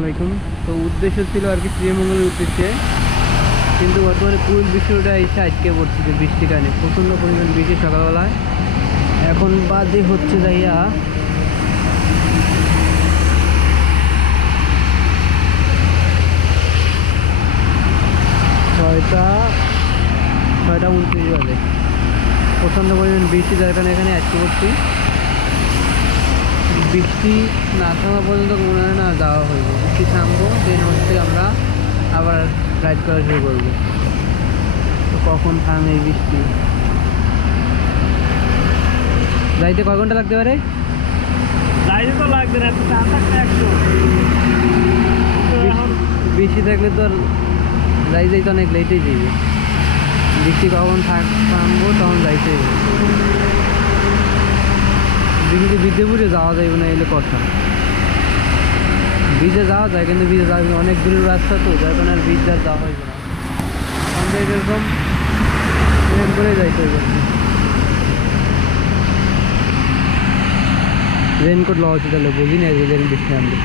আলাইকুম। তো উদ্দেশ্য ছিল আর কি শ্রীমঙ্গলের উদ্দেশ্যে, কিন্তু বর্তমানে পুরো বিষয়টা এসে আটকে পড়ছে যে বৃষ্টির কারণে, প্রচণ্ড পরিমাণ বৃষ্টি সকালবেলায়। এখন বাজে হচ্ছে যাইয়া 6টা 29 বাজে। প্রচণ্ড পরিমাণ বৃষ্টি, যার কারণে এখানে আটকে পড়ছি। বৃষ্টি না থামা পর্যন্ত মনে হয় না যাওয়া হইব। বৃষ্টি থামবো, দেন হচ্ছে আমরা আবার রাইড করা শুরু করবো। তো কখন থামে এই বৃষ্টি? যাইতে কয় ঘন্টা লাগতে পারে? যাইতে তো লাগবে না, চান থাকলে একটু বৃষ্টি থাকলে তো আর যাইতে অনেক লেটেই যাইবে। বৃষ্টি কখন থামবো তখন যাইতে হবে। বৃষ্টিতে বিদ্যুপুরে যাওয়া যাইবে না, এলে কথা। ব্রিজে যাওয়া যায়, কিন্তু ব্রিজে যাওয়া অনেক দূরের রাস্তা, তো যার কারণে আর ব্রিজ আর যাওয়া হইবে না। আমরা এরকম ট্রেন করে যাইতে হইবে। রেনকোট লওয়া হচ্ছে, তাহলে বুঝি না যে বৃষ্টি নামবে।